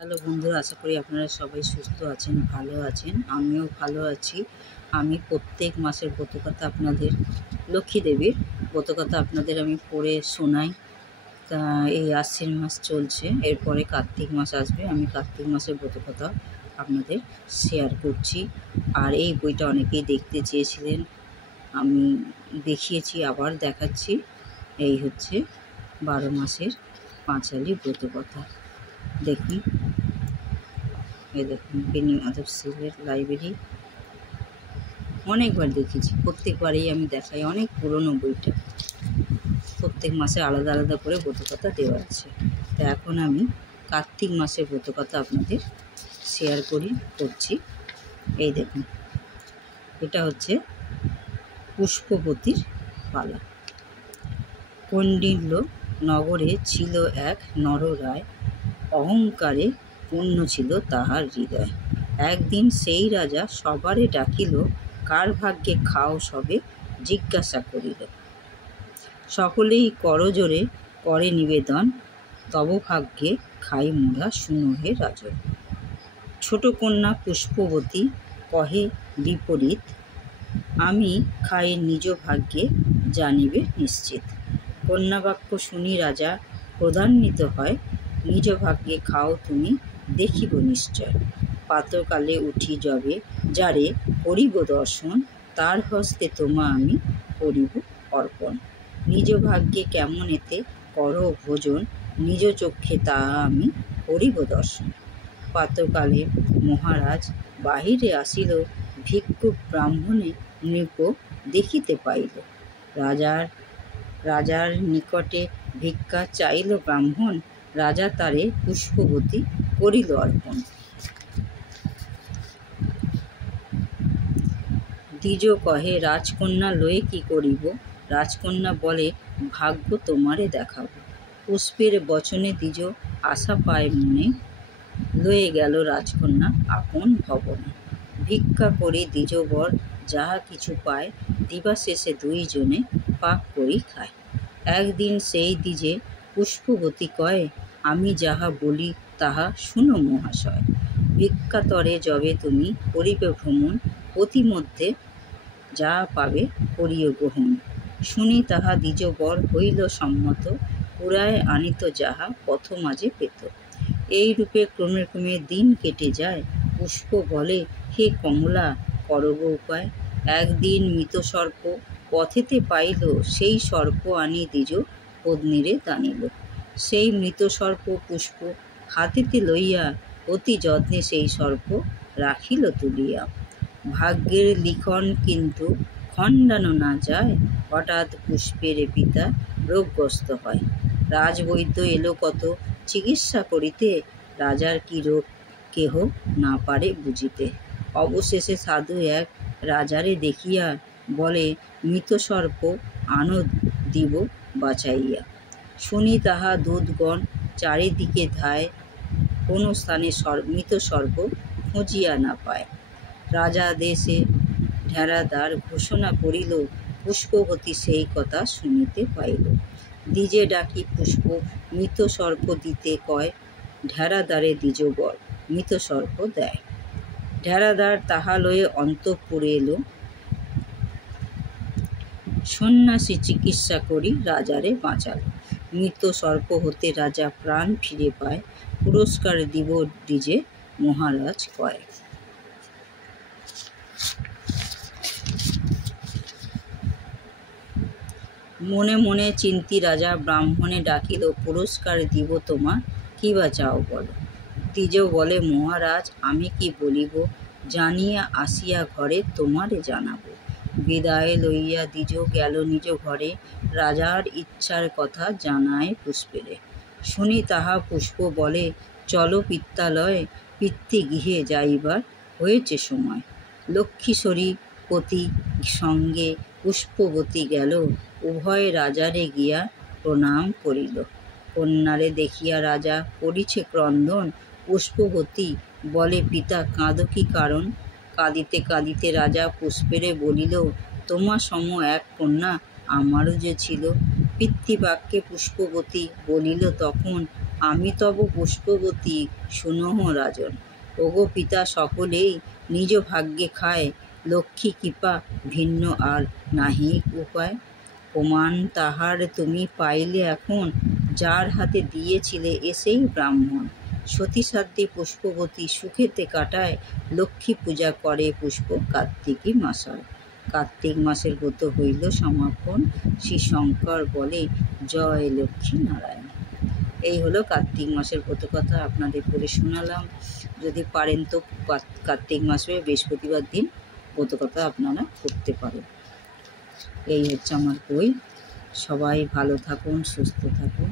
Hello বন্ধুরা, আশা করি আপনারা সবাই সুস্থ আছেন, ভালো আছেন। আমিও ভালো আছি। আমি প্রত্যেক মাসের ব্রতকথা আপনাদের, লক্ষ্মী দেবীর ব্রতকথা আপনাদের আমি পড়ে শোনাই। তা এই আশ্বিন মাস চলছে, এরপরে কার্তিক মাস আসবে। আমি কার্তিক মাসের ব্রতকথা আপনাদের শেয়ার করছি। আর এই বইটা অনেকেই দেখতে চেয়েছিলেন, আমি দেখিয়েছি, আবার দেখাচ্ছি। এই হচ্ছে 12 মাসের পাঁচালী ব্রতকথা। দেখুন, এই দেখুন, বেনি মাধব সিলের লাইব্রেরি। অনেকবার দেখেছি, প্রত্যেকবারেই আমি দেখাই। অনেক পুরনো বইটা, প্রত্যেক মাসে আলাদা আলাদা করে ব্রতকথা দেওয়া আছে। তো এখন আমি কার্তিক মাসের ব্রতকথা আপনাদের শেয়ার করছি। এই দেখুন, এটা হচ্ছে পুষ্পবতীর পালা। কৌণ্ডিন্য নগরে ছিল এক নররায়, অহংকারে পূর্ণ ছিল তাহার হৃদয়। একদিন সেই রাজা সবারে ডাকিল, কার ভাগ্যে খাও সবে জিজ্ঞাসা করিল। সকলেই করজোরে করে নিবেদন, তব ভাগ্যে খাই মোরা শুনো হে রাজন। ছোট কন্যা পুষ্পবতী কহে বিপরীত, আমি খাই নিজ ভাগ্যে জানিবে নিশ্চিত। কন্যাবাক্য শুনি রাজা ক্রোধান্বিত হয়, নিজ ভাগ্যে খাও তুমি দেখিব নিশ্চয়। প্রাতঃকালে উঠি যবে যারে করিব দর্শন, তার হস্তে তোমা আমি করিব অর্পণ। নিজ ভাগ্যে কেমন এতে করো ভোজন, নিজ চক্ষে তাহা আমি করিব দর্শন। প্রাতঃকালে মহারাজ বাহিরে আসিল, ভিক্ষুক ব্রাহ্মণে নৃপ দেখিতে পাইল। রাজার নিকটে ভিক্ষা চাইল ব্রাহ্মণ, রাজা তারে পুষ্পবতী করিল অর্পণ। দ্বিজ কহে, রাজকন্যা লয়ে কি করিব? রাজকন্যা বলে, ভাগ্য তোমারে দেখাব। পুষ্পের বচনে দ্বিজ আশা পায় মনে, লয়ে গেল রাজকন্যা আপন ভবনে। ভিক্ষা করে দ্বিজবর যাহা কিছু পায়, দিবাশেষে দুইজনে পাক করি খায়। একদিন সেই দ্বিজে পুষ্পবতী কয়, আমি যাহা বলি তাহা শুনো মহাশয়। ভিক্ষাতরে যবে তুমি করিবে ভ্রমণ, পথিমধ্যে যাহা পাবে করিও গ্রহণ। শুনি তাহা দ্বিজবর হইল সম্মত, পুরায় আনিত যাহা পথ মাঝে পেত। এই রূপে ক্রমে ক্রমে দিন কেটে যায়। পুষ্প বলে, হে কমলা করব উপায়। একদিন মৃত সর্প পথেতে পাইল, সেই সর্প আনি দ্বিজ পত্নীরে দানিল। সেই মৃত সর্প পুষ্প হাতেতে লইয়া, অতি যত্নে সেই সর্প রাখিল তুলিয়া। ভাগ্যের লিখন কিন্তু খণ্ডানো না যায়, হঠাৎ পুষ্পের পিতা রোগগ্রস্ত হয়। রাজবৈদ্য এলো কত চিকিৎসা করিতে, রাজার কি রোগ কেহ না পারে বুঝিতে। অবশেষে সাধু এক রাজারে দেখিয়া বলে, মৃত সর্প আনো দিব বাঁচাইয়া। শুনি তাহা দূতগণ চারিদিকে ধায়, কোন স্থানে মৃত সর্প খুঁজিয়া না পায়। রাজা দেশে ঢেরাদার ঘোষণা করিল, পুষ্পবতী সেই কথা শুনিতে পাইল। দ্বিজে ডাকি পুষ্প মৃত সর্প দিতে কয়, ঢেরাদারে দ্বিজবর মৃত সর্প দেয়। ঢেরাদার তাহা লয়ে অন্তঃপুরে এলো, সন্ন্যাসী চিকিৎসা করি রাজারে বাঁচাল। মৃত সর্প হতে রাজা প্রাণ ফিরে পায়, পুরস্কার দিব দ্বিজে মহারাজ কয়। মনে মনে চিন্তি রাজা ব্রাহ্মণে ডাকিল, পুরস্কার দিব তোমা, কি বা চাও বলো। দ্বিজ বলে, মহারাজ আমি কি বলিব, জানিয়া আসিয়া ঘরে তোমারে জানাবো। বিদায় লইয়া দ্বিজ গেল নিজ ঘরে, রাজার ইচ্ছার কথা জানায় পুষ্পেরে। শুনি তাহা পুষ্প বলে, চলো পিত্তালয়, পিতৃগৃহে যাইবার হয়েছে সময়। লক্ষ্মীশ্বরী পতি সঙ্গে পুষ্পবতী গেল, উভয় রাজারে গিয়া প্রণাম করিল। কন্যারে দেখিয়া রাজা করিছে ক্রন্দন, পুষ্পবতী বলে, পিতা কাঁদো কি কারণ? কাঁদিতে কাঁদিতে রাজা পুষ্পেরে বলিল, তোমা সম এক কন্যা আমারও যে ছিল। পিতৃবাক্যে পুষ্পবতী বলিল তখন, আমি তব পুষ্পবতী শুনহ রাজন। ওগো পিতা সকলেই নিজ ভাগ্যে খায়, লক্ষ্মী কৃপা ভিন্ন আর নাহি উপায়। প্রমাণ তাহার তুমি পাইলে এখন, যার হাতে দিয়েছিলে এসেই ব্রাহ্মণ। সতীসাধ্যে পুষ্পবতী সুখেতে কাটায়, লক্ষ্মী পূজা করে পুষ্প কার্তিকী মাসায়। কার্তিক মাসের ব্রত হইল সমাপন, শ্রী শঙ্কর বলে জয় লক্ষ্মী নারায়ণ। এই হলো কার্তিক মাসের ব্রতকথা, আপনাদের পড়ে শোনালাম। যদি পারেন তো কার্তিক মাসে বৃহস্পতিবার দিন ব্রতকথা আপনারা করতে পারেন। এই হচ্ছে আমার বই। সবাই ভালো থাকুন, সুস্থ থাকুন।